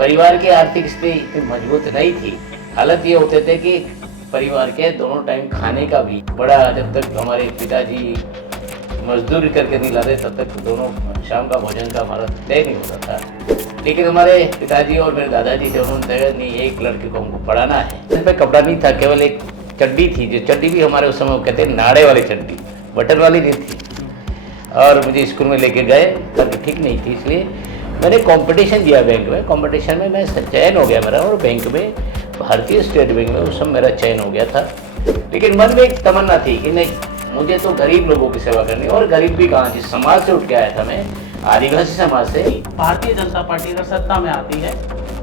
परिवार की आर्थिक स्थिति इतनी मजबूत नहीं थी। हालत ये होते थे कि परिवार के दोनों टाइम खाने का भी बड़ा, जब तक हमारे पिताजी मजदूरी करके नहीं लाते तब तक दोनों शाम का भोजन का हमारा तय नहीं होता था। लेकिन हमारे पिताजी और मेरे दादाजी थे, उन्होंने तय नहीं, एक लड़के को हमको पढ़ाना है। सिर पे कपड़ा नहीं था, केवल एक चड्डी थी, जो चड्डी भी हमारे उस समय कहते हैं नाड़े वाली चड्डी, बटन वाली नहीं थी। और मुझे स्कूल में लेके गए, तब ठीक नहीं थी, इसलिए मैंने कंपटीशन दिया बैंक में। कंपटीशन में मैं चयन हो गया मेरा, और बैंक में भारतीय स्टेट बैंक में उस समय मेरा चयन हो गया था। लेकिन मन में एक तमन्ना थी कि नहीं, मुझे तो गरीब लोगों की सेवा करनी, और गरीब भी कहाँ, जिस समाज से उठ के आया था मैं, आदिवासी समाज से। भारतीय जनता पार्टी अगर सत्ता में आती है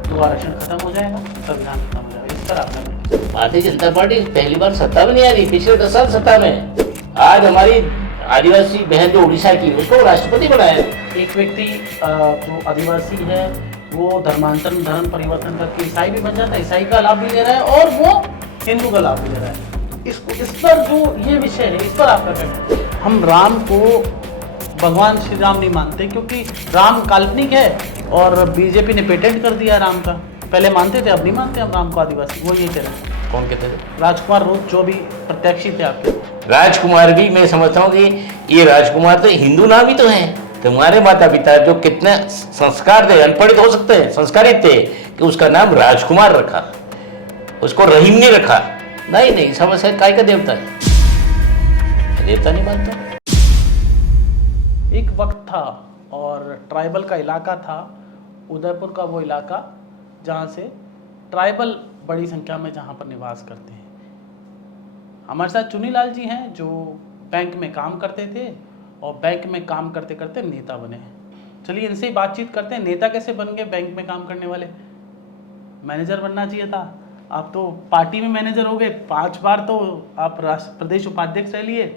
तो आरक्षण खत्म हो जाएगा, संविधान खत्म हो जाएगा, इस पर आपने? भारतीय जनता पार्टी पहली बार सत्ता में नहीं आ रही, पिछले 10 साल सत्ता में। आज हमारी आदिवासी बहन जो उड़ीसा की, उसको राष्ट्रपति बनाया। एक व्यक्ति जो आदिवासी है वो धर्मांतरण, धर्म परिवर्तन करके ईसाई भी बन जाता है, ईसाई का लाभ भी ले रहा है और वो हिंदू का लाभ भी ले रहा है। इस पर जो ये विषय है, इस पर आपका कहना है? हम राम को भगवान श्री राम नहीं मानते, क्योंकि राम काल्पनिक है और बीजेपी ने पेटेंट कर दिया राम का। पहले मानते थे, अब नहीं मानते हम राम को आदिवासी। वो ये कह रहे हैं। कौन कहते थे? राजकुमार रोज जो भी प्रत्याशी थे आपके। राजकुमार भी मैं समझता हूँ कि ये राजकुमार तो हिंदू नाम ही तो है। तुम्हारे माता पिता जो कितने संस्कार थे, अनपढ़ित हो सकते हैं, संस्कारित थे, कि उसका नाम राजकुमार रखा, उसको रहीम नहीं रखा। नहीं नहीं, समझ है, काय का देवता है, देवता नहीं मानता। एक वक्त था और ट्राइबल का इलाका था, उदयपुर का वो इलाका जहाँ से ट्राइबल बड़ी संख्या में जहाँ पर निवास करते हैं। हमारे साथ चुनीलाल जी हैं जो बैंक में काम करते थे और बैंक में काम करते करते नेता बने हैं। चलिए इनसे ही बातचीत करते हैं। नेता कैसे बन गए बैंक में काम करने वाले? मैनेजर बनना चाहिए था, आप तो पार्टी में मैनेजर हो गए। 5 बार तो आप प्रदेश उपाध्यक्ष रह लिए,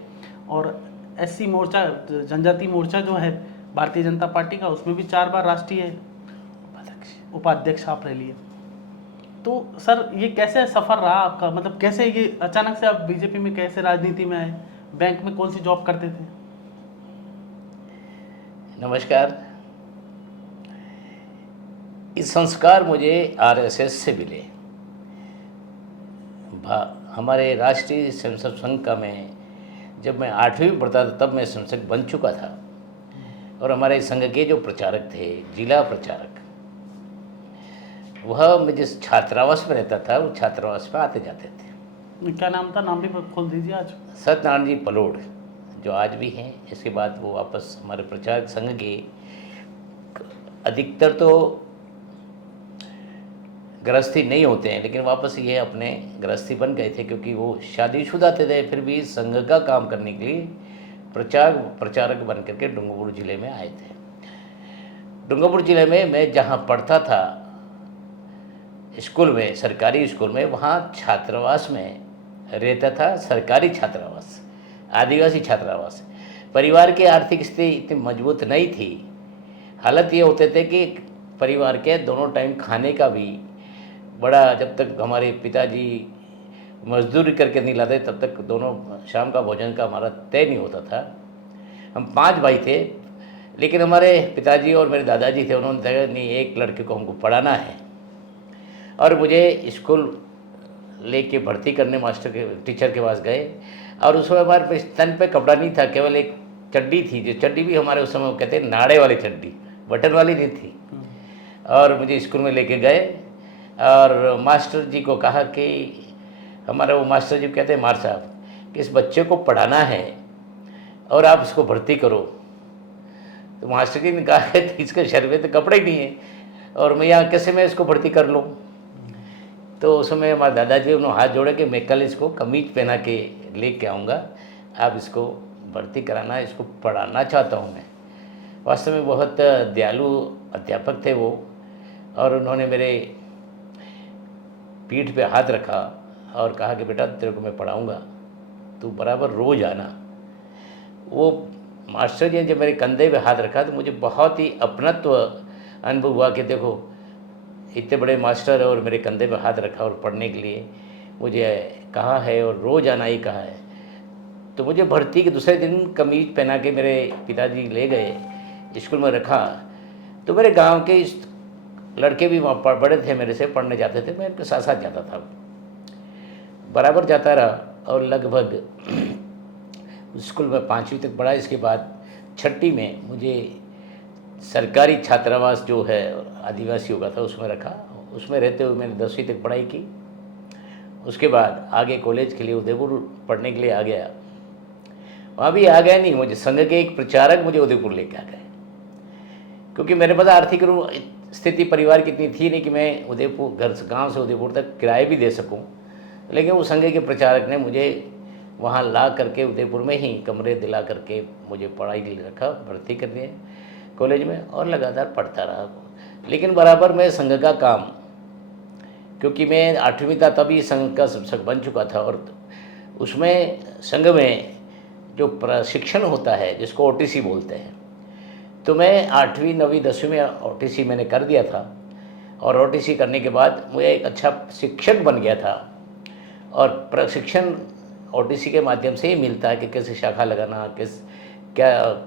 और एससी मोर्चा, जनजाति मोर्चा जो है भारतीय जनता पार्टी का, उसमें भी 4 बार राष्ट्रीय उपाध्यक्ष आप रह लिए। तो सर ये कैसे सफ़र रहा आपका? मतलब कैसे ये अचानक से आप बीजेपी में कैसे राजनीति में आए? बैंक में कौन सी जॉब करते थे? नमस्कार। इस संस्कार मुझे आरएसएस से मिले। हमारे राष्ट्रीय स्वयंसेवक संघ का मैं, जब मैं 8वीं में पढ़ता था तब मैं स्वयंसेवक बन चुका था। और हमारे संघ के जो प्रचारक थे, जिला प्रचारक, वह मैं जिस छात्रावास में रहता था, वो छात्रावास में आते जाते थे। क्या नाम था? नाम भी खोल दीजिए आज। सत्यनारायण जी पलोड़, जो आज भी हैं। इसके बाद वो वापस हमारे प्रचारक संघ के अधिकतर तो गृहस्थी नहीं होते हैं, लेकिन वापस ये अपने गृहस्थी बन गए थे, क्योंकि वो शादीशुदा थे, फिर भी संघ का काम करने के लिए प्रचारक बन करके डूंगरपुर जिले में आए थे। डूंगरपुर जिले में मैं जहाँ पढ़ता था स्कूल में, सरकारी स्कूल में, वहाँ छात्रावास में रहता था। सरकारी छात्रावास, आदिवासी छात्रावास। परिवार की आर्थिक स्थिति इतनी मजबूत नहीं थी। हालत ये होते थे कि परिवार के दोनों टाइम खाने का भी बड़ा, जब तक हमारे पिताजी मजदूरी करके नहीं लाते तब तक दोनों शाम का भोजन का हमारा तय नहीं होता था। हम 5 भाई थे, लेकिन हमारे पिताजी और मेरे दादाजी थे, उन्होंने कहा नहीं, एक लड़के को हमको पढ़ाना है। और मुझे स्कूल लेके भर्ती करने मास्टर के, टीचर के पास गए। और उस समय हमारे पास तन पे कपड़ा नहीं था, केवल एक चड्डी थी, जो चड्डी भी हमारे उस समय कहते हैं नाड़े वाली चड्डी, बटन वाली नहीं थी। और मुझे स्कूल में लेके गए और मास्टर जी को कहा कि, हमारा वो मास्टर जी कहते हैं, मार साहब, कि इस बच्चे को पढ़ाना है और आप इसको भर्ती करो। तो मास्टर जी ने कहा कि इसके शरीर में तो कपड़े ही नहीं है, और मैं यहाँ कैसे मैं इसको भर्ती कर लूँ। तो उस समय हमारे दादाजी उन्होंने हाथ जोड़े कि मैं कल इसको कमीज पहना के लेके आऊँगा, आप इसको भर्ती कराना, इसको पढ़ाना चाहता हूँ मैं। वास्तव में बहुत दयालु अध्यापक थे वो, और उन्होंने मेरे पीठ पे हाथ रखा और कहा कि बेटा तेरे को मैं पढ़ाऊँगा, तू बराबर रोज़ आना। वो मास्टर जी ने जब मेरे कंधे पे हाथ रखा तो मुझे बहुत ही अपनत्व अनुभव हुआ कि देखो, इतने बड़े मास्टर और मेरे कंधे पे हाथ रखा और पढ़ने के लिए मुझे कहा है, और रोज़ आना ही कहा है। तो मुझे भर्ती के दूसरे दिन कमीज पहना के मेरे पिताजी ले गए, स्कूल में रखा। तो मेरे गांव के इस लड़के भी वहाँ बड़े थे मेरे से, पढ़ने जाते थे, मैं उनके साथ साथ जाता था, बराबर जाता रहा। और लगभग स्कूल में 5वीं तक पढ़ा। इसके बाद 6ठी में मुझे सरकारी छात्रावास जो है आदिवासियों का था उसमें रखा। उसमें रहते हुए मैंने 10वीं तक पढ़ाई की। उसके बाद आगे कॉलेज के लिए उदयपुर पढ़ने के लिए आ गया। वहाँ भी आ गया नहीं, मुझे संघ के एक प्रचारक मुझे उदयपुर लेके आ गए, क्योंकि मेरे पास आर्थिक स्थिति परिवार की इतनी थी नहीं कि मैं उदयपुर घर से गाँव से उदयपुर तक किराए भी दे सकूँ। लेकिन उस संघ के प्रचारक ने मुझे वहाँ ला करके उदयपुर में ही कमरे दिला करके मुझे पढ़ाई के लिए रखा, भर्ती कर दिए कॉलेज में, और लगातार पढ़ता रहा। लेकिन बराबर मैं संघ का काम, क्योंकि मैं 8वीं था तभी संघ का शिक्षक बन चुका था, और उसमें संघ में जो प्रशिक्षण होता है जिसको ओटीसी बोलते हैं, तो मैं 8वीं 9वीं 10वीं में ओटीसी मैंने कर दिया था। और ओटीसी करने के बाद मुझे एक अच्छा शिक्षक बन गया था। और प्रशिक्षण ओटीसी के माध्यम से ही मिलता है कि कैसे शाखा लगाना, क्या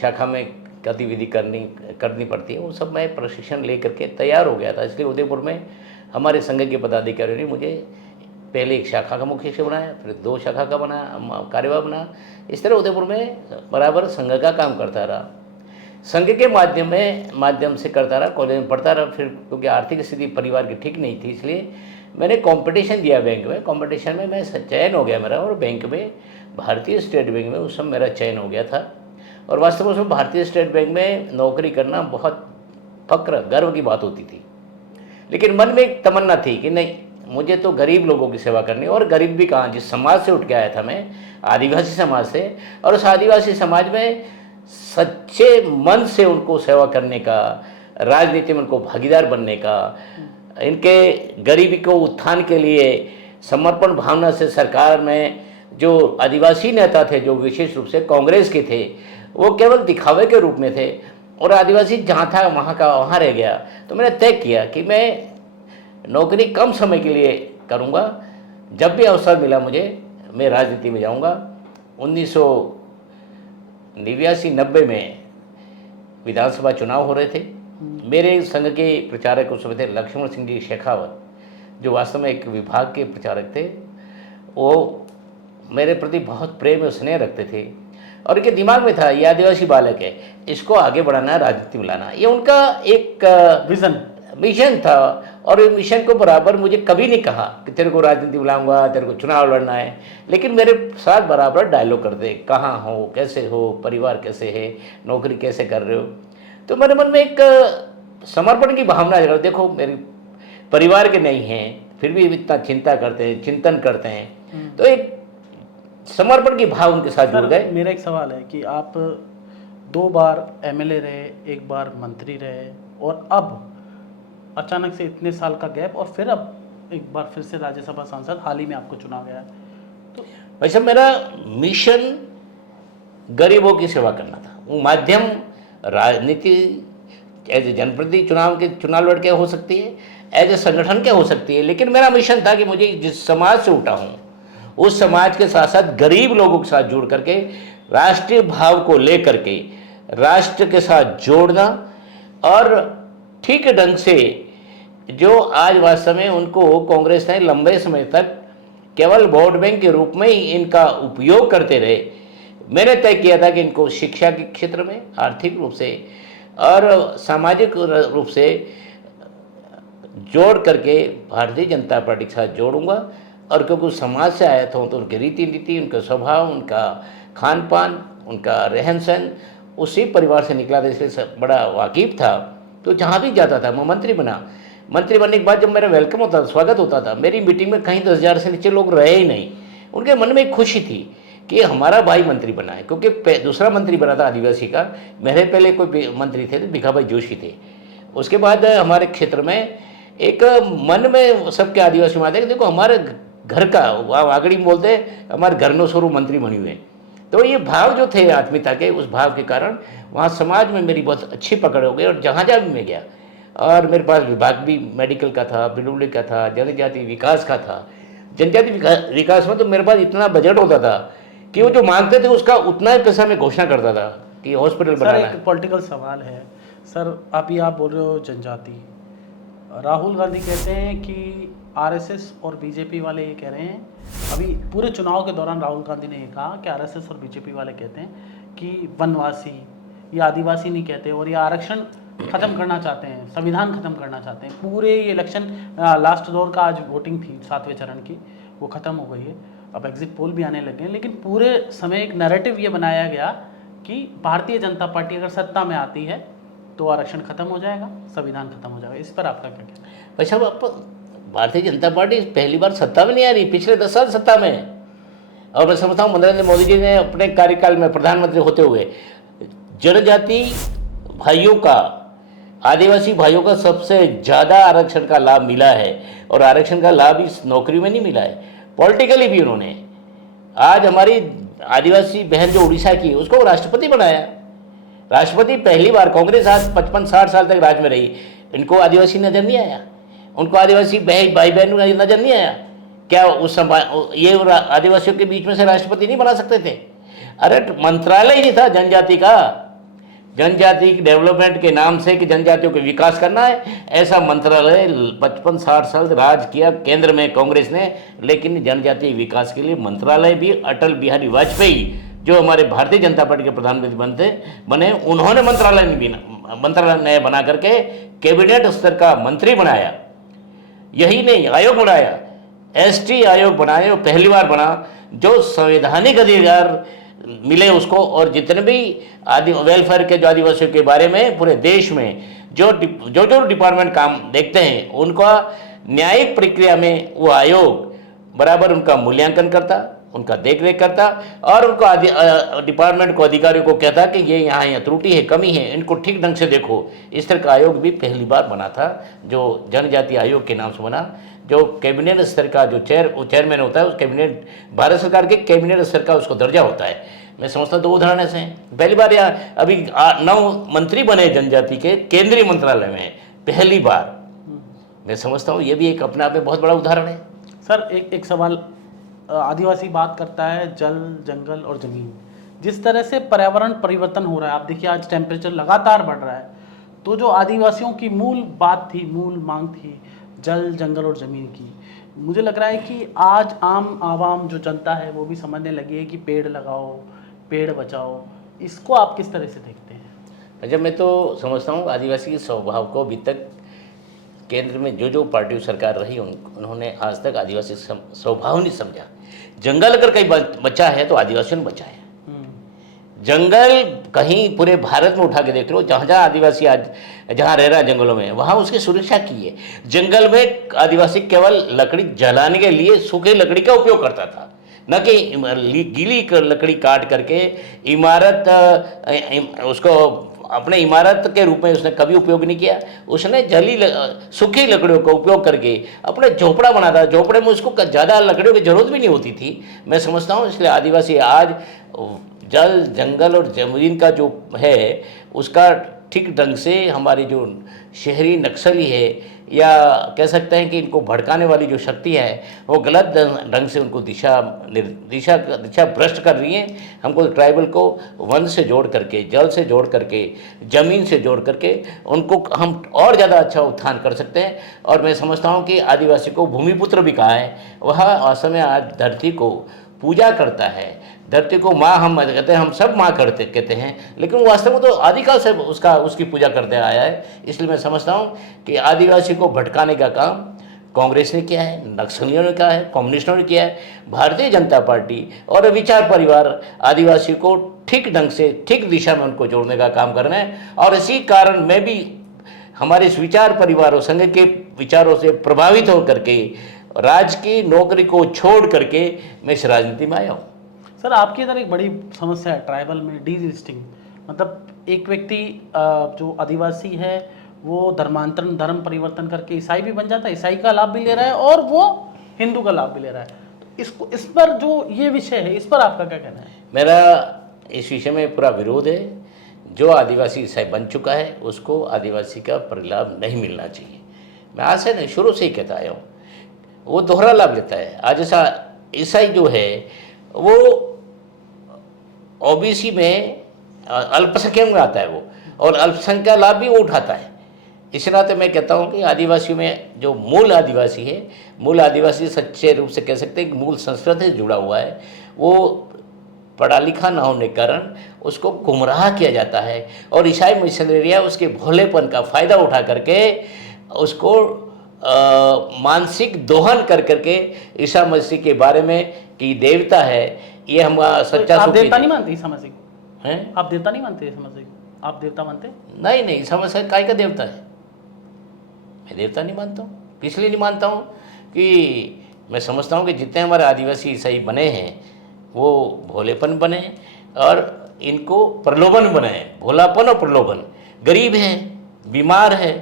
शाखा में गतिविधि करनी पड़ती है, वो सब मैं प्रशिक्षण ले करके तैयार हो गया था। इसलिए उदयपुर में हमारे संघ के पदाधिकारियों ने मुझे पहले एक शाखा का मुख्य शिक्षक बनाया, फिर 2 शाखा का कार्यवाह बना। इस तरह उदयपुर में बराबर संघ का काम करता रहा, संघ के माध्यम से करता रहा, कॉलेज में पढ़ता रहा। फिर क्योंकि आर्थिक स्थिति परिवार की ठीक नहीं थी, इसलिए मैंने कंपटीशन दिया बैंक में। कंपटीशन में मैं चयन हो गया मेरा, और बैंक में भारतीय स्टेट बैंक में उस समय मेरा चयन हो गया था। और वास्तव में उसमें भारतीय स्टेट बैंक में नौकरी करना बहुत फक्र गर्व की बात होती थी। लेकिन मन में एक तमन्ना थी कि नहीं, मुझे तो गरीब लोगों की सेवा करनी। और गरीब भी कहाँ, जिस समाज से उठ के आया था मैं, आदिवासी समाज से, और उस आदिवासी समाज में सच्चे मन से उनको सेवा करने का, राजनीति में उनको भागीदार बनने का, इनके गरीबी को उत्थान के लिए समर्पण भावना से सरकार में जो आदिवासी नेता थे, जो विशेष रूप से कांग्रेस के थे, वो केवल दिखावे के रूप में थे, और आदिवासी जहाँ था वहाँ का वहाँ रह गया। तो मैंने तय किया कि मैं नौकरी कम समय के लिए करूँगा, जब भी अवसर मिला मुझे मैं राजनीति में जाऊँगा। 1989-90 में विधानसभा चुनाव हो रहे थे। मेरे संघ के प्रचारक उस समय थे लक्ष्मण सिंह जी शेखावत, जो वास्तव में एक विभाग के प्रचारक थे। वो मेरे प्रति बहुत प्रेम और स्नेह रखते थे, और इनके दिमाग में था ये आदिवासी बालक है, इसको आगे बढ़ाना, राजनीति में लाना, ये उनका एक मिशन था। और ये मिशन को बराबर मुझे कभी नहीं कहा कि तेरे को राजनीति में लाऊंगा, तेरे को चुनाव लड़ना है, लेकिन मेरे साथ बराबर डायलॉग करते, कहाँ हो, कैसे हो, परिवार कैसे है, नौकरी कैसे कर रहे हो। तो मेरे मन में एक समर्पण की भावना है। देखो मेरे परिवार के नहीं हैं, फिर भी इतना चिंता करते हैं, चिंतन करते हैं, तो एक समर्पण की भाव उनके साथ जुड़ गए। मेरा एक सवाल है कि आप 2 बार एमएलए रहे, 1 बार मंत्री रहे, और अब अचानक से इतने साल का गैप, और फिर अब एक बार फिर से राज्यसभा सांसद, हाल ही में आपको चुना गया है। तो वैसे मेरा मिशन गरीबों की सेवा करना था। वो माध्यम राजनीति एज ए जनप्रतिनिधि चुनाव लड़ के हो सकती है, एज ए संगठन क्या हो सकती है, लेकिन मेरा मिशन था कि मुझे जिस समाज से उठा हूँ उस समाज के साथ साथ गरीब लोगों के साथ जुड़ करके राष्ट्रीय भाव को लेकर के राष्ट्र के साथ जोड़ना, और ठीक ढंग से जो आज वास्तव में उनको कांग्रेस ने लंबे समय तक केवल वोट बैंक के रूप में ही इनका उपयोग करते रहे, मैंने तय किया था कि इनको शिक्षा के क्षेत्र में, आर्थिक रूप से और सामाजिक रूप से जोड़ करके भारतीय जनता पार्टी के साथ जोड़ूंगा। और क्योंकि उस समाज से आया था तो उनकी रीति नीति, उनका स्वभाव, उनका खान पान, उनका रहन सहन उसी परिवार से निकला था, इसलिए बड़ा वाकिफ था। तो जहाँ भी जाता था, मैं मंत्री बना, मंत्री बनने के बाद जब मेरा वेलकम होता था, स्वागत होता था, मेरी मीटिंग में कहीं 10,000 से नीचे लोग रहे ही नहीं। उनके मन में एक खुशी थी कि हमारा भाई मंत्री बना है, क्योंकि दूसरा मंत्री बना था आदिवासी का, मेरे पहले कोई मंत्री थे तो भिखाभाई जोशी थे। उसके बाद हमारे क्षेत्र में एक मन में सबके आदिवासी में आता है कि देखो हमारे घर का, आगड़ी में बोलते हमारे घर में स्वरूप मंत्री बनी हुए। तो ये भाव जो थे आत्मीयता के, उस भाव के कारण वहाँ समाज में मेरी बहुत अच्छी पकड़ हो गई। और जहाँ जहाँ भी मैं गया, और मेरे पास विभाग भी मेडिकल का था, पीडब्ल्यूडी का था, जनजाति विकास का था। जनजाति विकास में तो मेरे पास इतना बजट होता था कि वो जो मांगते थे उसका उतना ही पैसा मैं घोषणा करता था कि हॉस्पिटल बनाना है। एक पॉलिटिकल सवाल है सर, अभी आप बोल रहे हो जनजाति, राहुल गांधी कहते हैं कि आरएसएस और बीजेपी वाले ये कह रहे हैं, अभी पूरे चुनाव के दौरान राहुल गांधी ने ये कहा कि आरएसएस और बीजेपी वाले कहते हैं कि वनवासी या आदिवासी नहीं कहते, और ये आरक्षण ख़त्म करना चाहते हैं, संविधान ख़त्म करना चाहते हैं। पूरे ये इलेक्शन लास्ट दौर का आज वोटिंग थी 7वें चरण की, वो ख़त्म हो गई है, अब एग्जिट पोल भी आने लगे हैं, लेकिन पूरे समय एक नैरेटिव ये बनाया गया कि भारतीय जनता पार्टी अगर सत्ता में आती है तो आरक्षण खत्म हो जाएगा, संविधान खत्म हो जाएगा। इस पर आपका क्या कहना है? भाई साहब, आप भारतीय जनता पार्टी पहली बार सत्ता में नहीं आ रही, पिछले 10 साल सत्ता में है। और मैं समझता हूँ नरेंद्र मोदी जी ने अपने कार्यकाल में प्रधानमंत्री होते हुए जनजाति भाइयों का, आदिवासी भाइयों का सबसे ज़्यादा आरक्षण का लाभ मिला है, और आरक्षण का लाभ इस नौकरी में नहीं मिला है, पॉलिटिकली भी उन्होंने। आज हमारी आदिवासी बहन जो उड़ीसा की, उसको राष्ट्रपति बनाया। राष्ट्रपति पहली बार, कांग्रेस आज 55-60 साल तक राज में रही, इनको आदिवासी नजर नहीं आया, उनको आदिवासी भाई बहन नजर नहीं आया। क्या उस समय ये आदिवासियों के बीच में से राष्ट्रपति नहीं बना सकते थे? अरे मंत्रालय ही नहीं था जनजाति का, जनजाति डेवलपमेंट के नाम से कि जनजातियों के विकास करना है, ऐसा मंत्रालय 55-60 साल राज किया केंद्र में कांग्रेस ने। लेकिन जनजातीय विकास के लिए मंत्रालय भी अटल बिहारी वाजपेयी, जो हमारे भारतीय जनता पार्टी के प्रधानमंत्री बने, उन्होंने मंत्रालय नया बना करके कैबिनेट स्तर का मंत्री बनाया। यही नहीं, आयोग बनाया, एसटी आयोग बनाया, पहली बार बना, जो संवैधानिक अधिकार मिले उसको। और जितने भी वेलफेयर के जो आदिवासियों के बारे में पूरे देश में जो डिपार्टमेंट काम देखते हैं, उनका न्यायिक प्रक्रिया में वो आयोग बराबर उनका मूल्यांकन करता, उनका देख रेख करता, और उनको डिपार्टमेंट को, अधिकारियों को कहता कि ये यहाँ त्रुटि है, कमी है, इनको ठीक ढंग से देखो। इस तरह का आयोग भी पहली बार बना था, जो जनजातीय आयोग के नाम से बना, जो कैबिनेट स्तर का जो चेयरमैन होता है, उस कैबिनेट, भारत सरकार के कैबिनेट स्तर का उसको दर्जा होता है। मैं समझता हूँ 2 उदाहरण ऐसे हैं। पहली बार यहाँ अभी 9 मंत्री बने जनजाति के केंद्रीय मंत्रालय में, पहली बार। मैं समझता हूँ ये भी एक अपने आप में बहुत बड़ा उदाहरण है। सर एक सवाल, आदिवासी बात करता है जल, जंगल और ज़मीन। जिस तरह से पर्यावरण परिवर्तन हो रहा है, आप देखिए आज टेम्परेचर लगातार बढ़ रहा है, तो जो आदिवासियों की मूल बात थी, मूल मांग थी जल, जंगल और ज़मीन की, मुझे लग रहा है कि आज आम आवाम जो जनता है वो भी समझने लगी है कि पेड़ लगाओ, पेड़ बचाओ। इसको आप किस तरह से देखते हैं? अच्छा, मैं तो समझता हूँ आदिवासी के स्वभाव को अभी तक केंद्र में जो पार्टी सरकार रही, उन्होंने आज तक आदिवासी स्वभाव नहीं समझा। जंगल अगर कहीं बचा है तो आदिवासियों ने बचाया। जंगल कहीं पूरे भारत में उठा के देख लो, जहाँ जहाँ आदिवासी आज जहाँ रह रहा है जंगलों में, वहाँ उसकी सुरक्षा की है। जंगल में आदिवासी केवल लकड़ी जलाने के लिए सूखी लकड़ी का उपयोग करता था, न कि गीली लकड़ी काट करके इमारत, उसको अपने इमारत के रूप में उसने कभी उपयोग नहीं किया। उसने सूखी लकड़ियों का उपयोग करके अपने झोपड़ा बना था। झोपड़े में उसको ज़्यादा लकड़ियों की जरूरत भी नहीं होती थी, मैं समझता हूँ। इसलिए आदिवासी आज जल, जंगल और ज़मीन का जो है उसका ठीक ढंग से, हमारी जो शहरी नक्सली है, या कह सकते हैं कि इनको भड़काने वाली जो शक्ति है, वो गलत ढंग से उनको दिशा भ्रष्ट कर रही है। हमको ट्राइबल को वन से जोड़ करके, जल से जोड़ करके, ज़मीन से जोड़ करके उनको हम और ज़्यादा अच्छा उत्थान कर सकते हैं। और मैं समझता हूँ कि आदिवासी को भूमिपुत्र भी कहा है। वह असम में आज धरती को पूजा करता है, धरती को माँ हम कहते हैं, हम सब माँ कहते हैं, लेकिन वो वास्तव में तो आदिकाल से उसकी पूजा करते आया है। इसलिए मैं समझता हूँ कि आदिवासी को भटकाने का काम कांग्रेस ने किया है, नक्सलियों ने किया है, कम्युनिस्टों ने किया है। भारतीय जनता पार्टी और विचार परिवार आदिवासी को ठीक ढंग से, ठीक दिशा में उनको जोड़ने का काम कर रहे हैं। और इसी कारण मैं भी हमारे इस विचार परिवार और संघ के विचारों से प्रभावित होकर के राज की नौकरी को छोड़ करके मैं इस राजनीति में आया हूँ। सर, आपके इधर एक बड़ी समस्या है ट्राइबल में, डीलिस्टिंग। मतलब एक व्यक्ति जो आदिवासी है वो धर्म परिवर्तन करके ईसाई भी बन जाता है, ईसाई का लाभ भी ले रहा है और वो हिंदू का लाभ भी ले रहा है। तो इस पर जो ये विषय है, इस पर आपका क्या कहना है? मेरा इस विषय में पूरा विरोध है। जो आदिवासी ईसाई बन चुका है उसको आदिवासी का परिलाभ नहीं मिलना चाहिए। मैं आज से नहीं, शुरू से ही कहता आया हूँ, वो दोहरा लाभ लेता है। आज ऐसा ईसाई जो है वो ओबीसी में अल्पसंख्यक में आता है वो, और अल्पसंख्यक लाभ भी वो उठाता है। इस नाते मैं कहता हूँ कि आदिवासियों में जो मूल आदिवासी है, मूल आदिवासी सच्चे रूप से कह सकते हैं कि मूल संस्कृति से जुड़ा हुआ है, वो पढ़ा लिखा ना होने के कारण उसको गुमराह किया जाता है और ईसाई मिशनरियाँ उसके भोलेपन का फ़ायदा उठा करके उसको मानसिक दोहन कर करके ईसा मसीह के बारे में कि देवता है, ये हम सच्चा आप सुखी देवता नहीं मानते ईसा मसीह को? हैं? आप देवता नहीं मानते ईसा मसीह को? आप देवता मानते? नहीं नहीं, ईसा मसीह काय का देवता है? मैं देवता नहीं मानता हूँ। इसलिए नहीं मानता हूँ कि मैं समझता हूँ कि जितने हमारे आदिवासी ईसाई बने हैं वो भोलेपन बने और इनको प्रलोभन बने, भोलापन और प्रलोभन। गरीब है, बीमार है,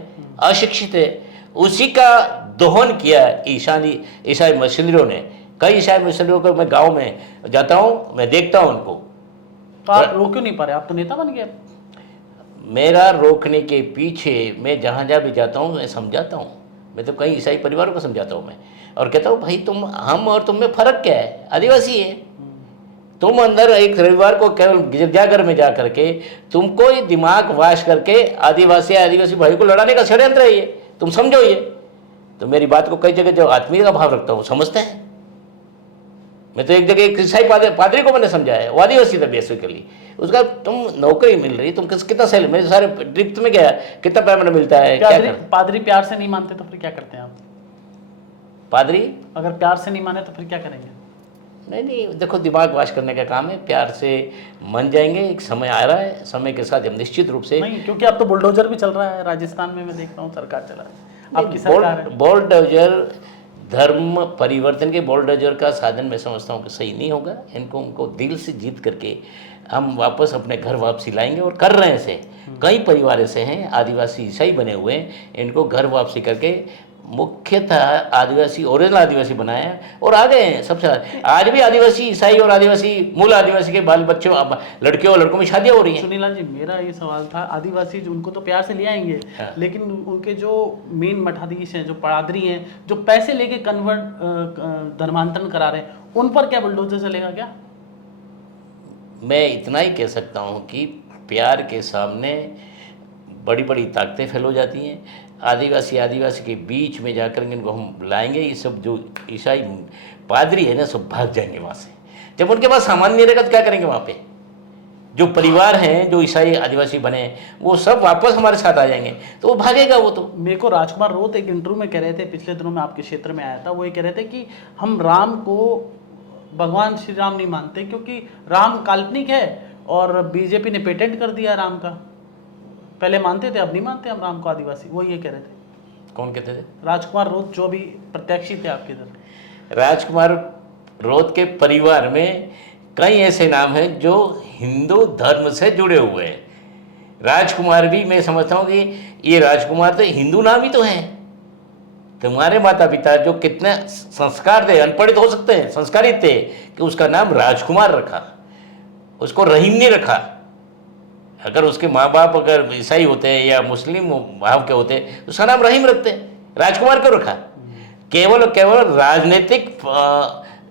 अशिक्षित है, उसी का दोहन किया ईसाई मिशनरियों ने। कई ईसाई मिशनरियों को मैं गांव में जाता हूँ, मैं देखता हूँ उनको। तो आप रोक क्यों नहीं पा रहे? आप तो नेता बन गए। मेरा रोकने के पीछे मैं जहाँ जहाँ भी जाता हूँ मैं समझाता हूँ। मैं तो कई ईसाई परिवारों को समझाता हूँ मैं, और कहता हूँ भाई तुम हम और तुम में फ़र्क क्या है? आदिवासी है तुम। अंदर एक रविवार को केवल गिरजाघर में जा करके तुमको ही दिमाग वाश करके आदिवासी भाई को लड़ाने का षड्यंत्र है ये, तुम समझो ये। तो मेरी बात को कई जगह जो आत्मीय का भाव रखता हूँ समझते हैं। मैं तो एक जगह एक ईसाई पादरी को मैंने समझाया, वो आदिवासी था बेसिकली। उसका तुम नौकरी मिल रही, तुम कितना सैलरी, मेरे सारे ड्रिफ्ट में गया, कितना पेमेंट मिलता है, क्या कर? पादरी प्यार से नहीं मानते तो फिर क्या करते हैं आप? पादरी अगर प्यार से नहीं माने तो फिर क्या करेंगे? नहीं नहीं, देखो दिमाग वाश करने का काम है, प्यार से मन जाएंगे। एक समय आ रहा है, समय के साथ हम निश्चित रूप से नहीं, क्योंकि अब तो बुलडोजर भी चल रहा है राजस्थान में, मैं देख रहा हूँ सरकार चला रही है, आपकी सरकार है। बुलडोजर धर्म परिवर्तन के बुलडोजर का साधन मैं समझता हूँ कि सही नहीं होगा। उनको दिल से जीत करके हम वापस अपने घर वापसी लाएंगे, और कर रहे हैं ऐसे। कई परिवार ऐसे हैं आदिवासी ईसाई बने हुए हैं, इनको घर वापसी करके मुख्यतः आदिवासी ओरिजिनल आदिवासी बनाया और आ गए हैं सबसे। आज भी आदिवासी ईसाई और आदिवासी मूल आदिवासी के बाल बच्चों, लड़कियों और लड़कों में शादियाँ हो रही हैं। सुनीलाल जी, मेरा ये सवाल था, आदिवासी जो उनको तो प्यार से ले आएंगे, हाँ। लेकिन उनके जो मेन मठाधीश हैं, जो पादरी हैं, जो पैसे लेके धर्मांतरण करा रहे हैं, उन पर क्या बुलडोजर चलेगा क्या? मैं इतना ही कह सकता हूँ कि प्यार के सामने बड़ी बड़ी ताकतें फेल हो जाती हैं। आदिवासी के बीच में जाकर इनको हम लाएंगे, ये सब जो ईसाई पादरी है ना सब भाग जाएंगे वहाँ से। जब उनके पास सामान नहीं रहेगा तो क्या करेंगे वहाँ पे? जो परिवार हैं जो ईसाई आदिवासी बने वो सब वापस हमारे साथ आ जाएंगे, तो वो भागेगा वो तो। मेरे को राजकुमार रोत एक इंटरव्यू में कह रहे थे, पिछले दिनों में आपके क्षेत्र में आया था, वो ये कह रहे थे कि हम राम को भगवान श्री राम नहीं मानते क्योंकि राम काल्पनिक है और बीजेपी ने पेटेंट कर दिया राम का। पहले मानते थे, अब नहीं मानते हम राम को आदिवासी। वो ये कह रहे थे। कौन कहते थे? राजकुमार रोत, जो भी प्रत्याशी थे आपके इधर। राजकुमार रोत के परिवार में कई ऐसे नाम हैं जो हिंदू धर्म से जुड़े हुए हैं। राजकुमार भी मैं समझता हूँ कि ये राजकुमार तो हिंदू नाम ही तो है। तुम्हारे माता पिता जो कितने संस्कार थे, अनपढ़ित हो सकते हैं, संस्कारित थे, कि उसका नाम राजकुमार रखा, उसको रहीम नहीं रखा। अगर उसके माँ बाप अगर ईसाई होते या मुस्लिम भाव के होते तो उसका नाम रहीम रखते, राजकुमार क्यों रखा? केवल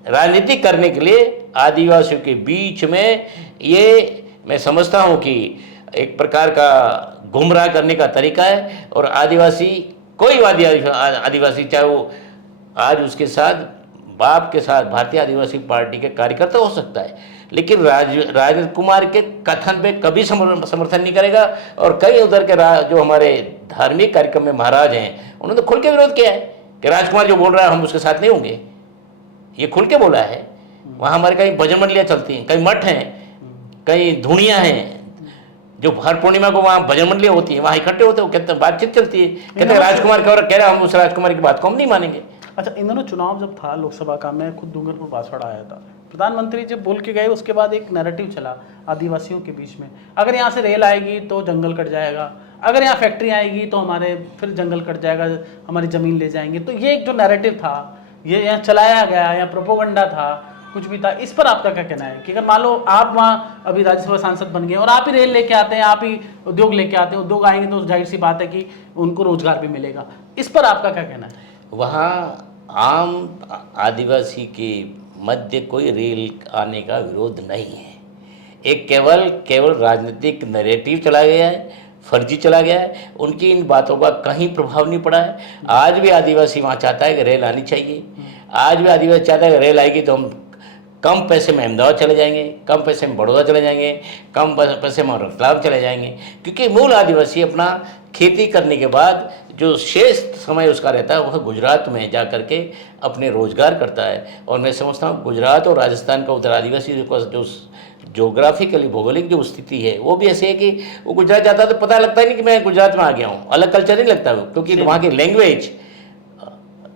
राजनीति करने के लिए आदिवासियों के बीच में ये मैं समझता हूँ कि एक प्रकार का गुमराह करने का तरीका है। और आदिवासी, कोई आदिवासी चाहे वो आज उसके साथ बाप के साथ भारतीय आदिवासी पार्टी के कार्यकर्ता हो सकता है, लेकिन राजकुमार के कथन पे कभी समर्थन नहीं करेगा। और कई उधर के जो हमारे धार्मिक कार्यक्रम में महाराज हैं उन्होंने तो खुल के विरोध किया है कि राजकुमार जो बोल रहा है हम उसके साथ नहीं होंगे। ये खुल के बोला है। वहाँ हमारे कहीं भजन मंडलियाँ चलती हैं, कई मठ हैं, कई धुनियाँ हैं, जो हर पूर्णिमा को वहाँ भजन मंडलियाँ होती है, वहाँ इकट्ठे होते हैं, कहते बातचीत चलती है, कहते हैं राजकुमार कह रहा हम उस राजकुमार की बात को हम नहीं मानेंगे। अच्छा, इन दोनों चुनाव जब था लोकसभा का, मैं खुद डूंगरपुर बांसवाड़ा आया था, प्रधानमंत्री जब बोल के गए उसके बाद एक नैरेटिव चला आदिवासियों के बीच में, अगर यहाँ से रेल आएगी तो जंगल कट जाएगा, अगर यहाँ फैक्ट्री आएगी तो हमारे फिर जंगल कट जाएगा, हमारी ज़मीन ले जाएंगे। तो ये एक जो नैरेटिव था ये यहाँ चलाया गया या प्रोपोगंडा था, कुछ भी था, इस पर आपका क्या कहना है कि अगर मान लो आप वहाँ अभी राज्यसभा सांसद बन गए और आप ही रेल लेके आते हैं, आप ही उद्योग लेके आते हैं, उद्योग आएंगे तो जाहिर सी बात है कि उनको रोजगार भी मिलेगा, इस पर आपका क्या कहना है? वहाँ आम आदिवासी के मध्य कोई रेल आने का विरोध नहीं है। एक केवल राजनीतिक नैरेटिव चला गया है फर्जी चला गया है। उनकी इन बातों का कहीं प्रभाव नहीं पड़ा है। आज भी आदिवासी वहाँ चाहता है कि रेल आनी चाहिए। आज भी आदिवासी चाहता है कि रेल आएगी तो हम कम पैसे में अहमदाबाद चले जाएंगे, कम पैसे में बड़ौदा चले जाएंगे, कम पैसे में रतलाम चले जाएंगे, क्योंकि मूल आदिवासी अपना खेती करने के बाद जो शेष समय उसका रहता है वह गुजरात में जा कर के अपने रोजगार करता है। और मैं समझता हूँ गुजरात और राजस्थान का उधर आदिवासी जो जोग्राफिकली भौगोलिक जो स्थिति है वो भी ऐसी है कि वो गुजरात जाता है तो पता लगता ही नहीं कि मैं गुजरात में आ गया हूँ, अलग कल्चर नहीं लगता वो, क्योंकि वहाँ की लैंग्वेज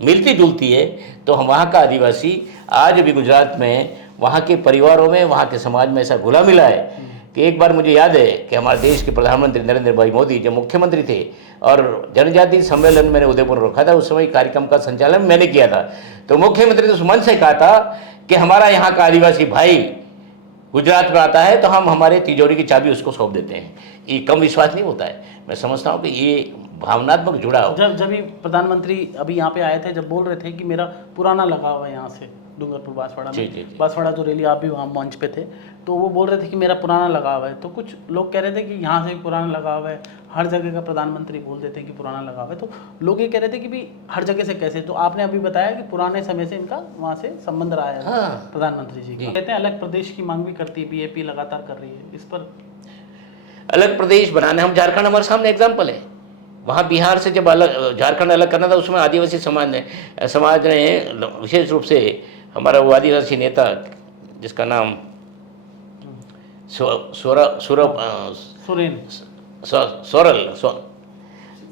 मिलती जुलती है। तो हम वहाँ का आदिवासी आज भी गुजरात में वहाँ के परिवारों में, वहाँ के समाज में ऐसा घुला मिला है कि एक बार मुझे याद है कि हमारे देश के प्रधानमंत्री नरेंद्र भाई मोदी जब मुख्यमंत्री थे और जनजातीय सम्मेलन मैंने उदयपुर रखा था, उस समय कार्यक्रम का संचालन मैंने किया था, तो मुख्यमंत्री ने उस मंच से कहा था कि हमारा यहाँ का आदिवासी भाई गुजरात में आता है तो हम हमारे तिजोरी की चाबी उसको सौंप देते हैं। ये कम विश्वास नहीं होता है। मैं समझता हूँ कि ये भावनात्मक जुड़ाव। जब ये प्रधानमंत्री अभी यहाँ पे आए थे, जब बोल रहे थे कि मेरा पुराना लगाव है यहाँ से डूंगरपुर बांसवाड़ा में, बांसवाड़ा जो रैली आप भी वहाँ मंच पे थे, तो वो बोल रहे थे कि मेरा पुराना लगाव है। तो कुछ लोग कह रहे थे कि यहाँ से भी पुराना लगाव है, हर जगह का प्रधानमंत्री बोल देते हैं कि पुराना लगाव है, तो लोग ये कह रहे थे कि भी हर जगह से कैसे। तो आपने अभी बताया कि पुराने समय से इनका वहाँ से संबंध रहा है। हाँ। प्रधानमंत्री जी का कहते हैं अलग प्रदेश की मांग भी करती है, बीजेपी लगातार कर रही है इस पर। अलग प्रदेश बनाने, हम झारखंड हमारे सामने एग्जाम्पल है। वहाँ बिहार से जब अलग झारखंड अलग करना था उसमें आदिवासी समाज ने विशेष रूप से हमारा वो आदिवासी नेता जिसका नाम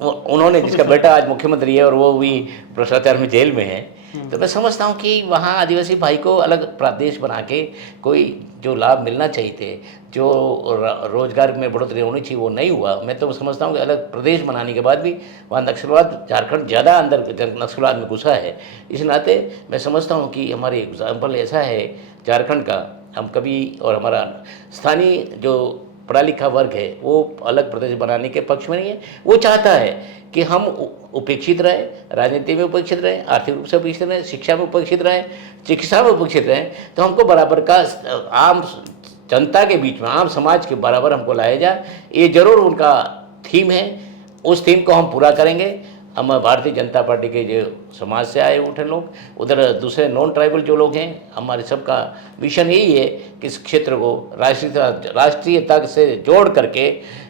उन्होंने, जिसका बेटा आज मुख्यमंत्री है और वो भी भ्रष्टाचार में जेल में है। तो मैं समझता हूँ कि वहाँ आदिवासी भाई को अलग प्रदेश बना के कोई जो लाभ मिलना चाहिए थे, जो रोजगार में बढ़ोतरी होनी चाहिए, वो नहीं हुआ। मैं तो समझता हूँ कि अलग प्रदेश बनाने के बाद भी वहाँ नक्सलवाद, झारखंड ज़्यादा अंदर नक्सलवाद में घुसा है। इस नाते मैं समझता हूँ कि हमारे एग्जाम्पल ऐसा है झारखंड का, हम कभी, और हमारा स्थानीय जो पढ़ा लिखा वर्ग है वो अलग प्रदेश बनाने के पक्ष में नहीं है। वो चाहता है कि हम उपेक्षित रहें, राजनीति में उपेक्षित रहें, आर्थिक रूप से उपेक्षित रहें, शिक्षा में उपेक्षित रहें, चिकित्सा में उपेक्षित रहें, तो हमको बराबर का आम जनता के बीच में, आम समाज के बराबर हमको लाया जाए। ये जरूर उनका थीम है, उस थीम को हम पूरा करेंगे। हम भारतीय जनता पार्टी के जो समाज से आए उठे लोग, उधर दूसरे नॉन ट्राइबल जो लोग हैं, हमारे सबका मिशन यही है कि इस क्षेत्र को राष्ट्रीयता से जोड़ करके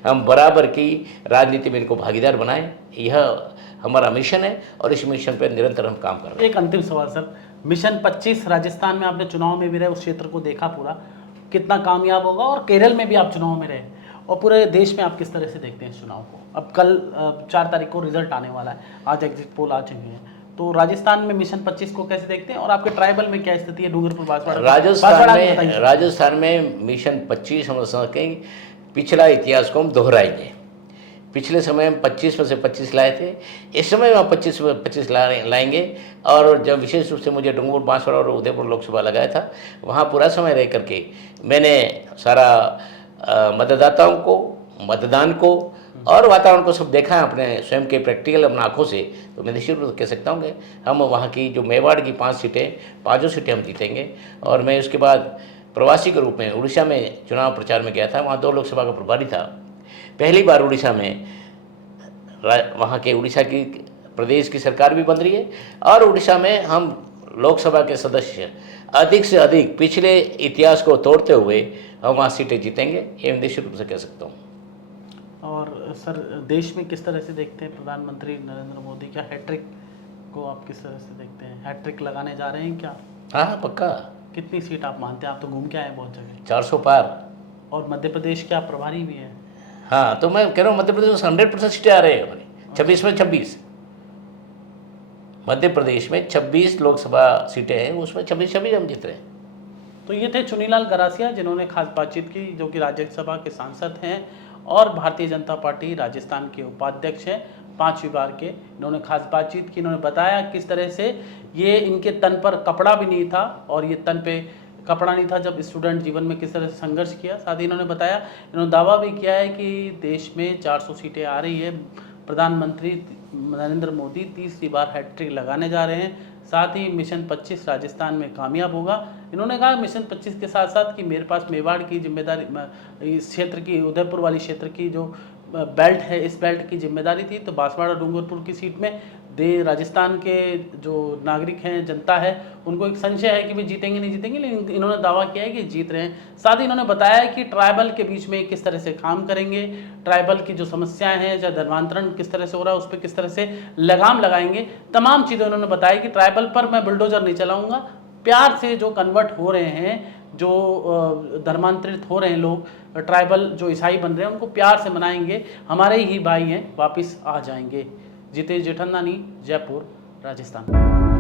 हम बराबर की राजनीति में इनको भागीदार बनाएं। यह हमारा मिशन है और इस मिशन पर निरंतर हम काम कर रहे हैं। एक अंतिम सवाल सर, मिशन 25 राजस्थान में आपने चुनाव में भी रहे, उस क्षेत्र को देखा पूरा, कितना कामयाब होगा? और केरल में भी आप चुनाव में रहे, और पूरे देश में आप किस तरह से देखते हैं इस चुनाव को? अब कल 4 तारीख को रिजल्ट आने वाला है, आज एग्जिट पोल आ चुके हैं, तो राजस्थान में मिशन 25 को कैसे देखते हैं? और आपके ट्राइबल में क्या स्थिति है, डूंगरपुर बांसवाड़ा? राजस्थान में मिशन 25 हम सकें, पिछला इतिहास को हम दोहराएंगे। पिछले समय हम 25 में से 25 लाए थे, इस समय हम 25 में 25 लाएंगे। और जब विशेष रूप से मुझे डूंगरपुर बांसवाड़ा और उदयपुर लोकसभा लगाया था, वहाँ पूरा समय रह करके मैंने सारा मतदाताओं को, मतदान को और वातावरण को सब देखा है अपने स्वयं के प्रैक्टिकल अपने आँखों से। तो मैं निश्चित रूप से कह सकता हूँ कि हम वहाँ की जो मेवाड़ की 5 सीटें, 5 सीटें हम जीतेंगे। और मैं उसके बाद प्रवासी के रूप में उड़ीसा में चुनाव प्रचार में गया था, वहाँ 2 लोकसभा का प्रभारी था। पहली बार उड़ीसा में वहाँ के उड़ीसा की प्रदेश की सरकार भी बन रही है और उड़ीसा में हम लोकसभा के सदस्य अधिक से अधिक पिछले इतिहास को तोड़ते हुए हम वहाँ सीटें जीतेंगे, ये निश्चित रूप से कह सकता हूँ। और सर देश में किस तरह से देखते हैं प्रधानमंत्री नरेंद्र मोदी, क्या हैट्रिक को आप किस तरह से देखते हैं? हैट्रिक लगाने जा रहे हैं क्या? हाँ पक्का। कितनी सीट आप मानते हैं? आप तो घूम के आए बहुत जगह। 400 पार। और मध्य प्रदेश के आप प्रभारी भी हैं। हाँ, तो मैं कह रहा हूँ मध्य प्रदेश में 100% सीटें आ रहे हैं हमारी, 26 में 26। मध्य प्रदेश में 26 लोकसभा सीटें हैं, उसमें 26 हम जीत रहे हैं। तो ये थे चुनीलाल गरासिया, जिन्होंने खास बातचीत की, जो कि राज्यसभा के सांसद हैं और भारतीय जनता पार्टी राजस्थान के उपाध्यक्ष हैं 5वीं बार के। इन्होंने खास बातचीत की, इन्होंने बताया किस तरह से ये इनके तन पर कपड़ा भी नहीं था और ये तन पे कपड़ा नहीं था जब स्टूडेंट जीवन में किस तरह से संघर्ष किया। साथ ही इन्होंने बताया, इन्होंने दावा भी किया है कि देश में 400 सीटें आ रही है, प्रधानमंत्री नरेंद्र मोदी तीसरी बार हैट्रिक लगाने जा रहे हैं। साथ ही मिशन 25 राजस्थान में कामयाब होगा। इन्होंने कहा मिशन 25 के साथ साथ कि मेरे पास मेवाड़ की जिम्मेदारी, इस क्षेत्र की, उदयपुर वाली क्षेत्र की जो बेल्ट है, इस बेल्ट की जिम्मेदारी थी। तो बांसवाड़ा डूंगरपुर की सीट में राजस्थान के जो नागरिक हैं, जनता है, उनको एक संशय है कि वे जीतेंगे नहीं जीतेंगे, लेकिन इन्होंने दावा किया है कि जीत रहे हैं। साथ ही इन्होंने बताया कि ट्राइबल के बीच में किस तरह से काम करेंगे, ट्राइबल की जो समस्याएं हैं, चाहे धर्मांतरण किस तरह से हो रहा है उस पर किस तरह से लगाम लगाएंगे, तमाम चीज़ें उन्होंने बताया कि ट्राइबल पर मैं बुलडोजर नहीं चलाऊंगा। प्यार से जो कन्वर्ट हो रहे हैं, जो धर्मांतरित हो रहे हैं लोग, ट्राइबल जो ईसाई बन रहे हैं, उनको प्यार से मनाएंगे, हमारे ही भाई हैं, वापस आ जाएंगे। जितेश जेठंदानी, जयपुर, राजस्थान।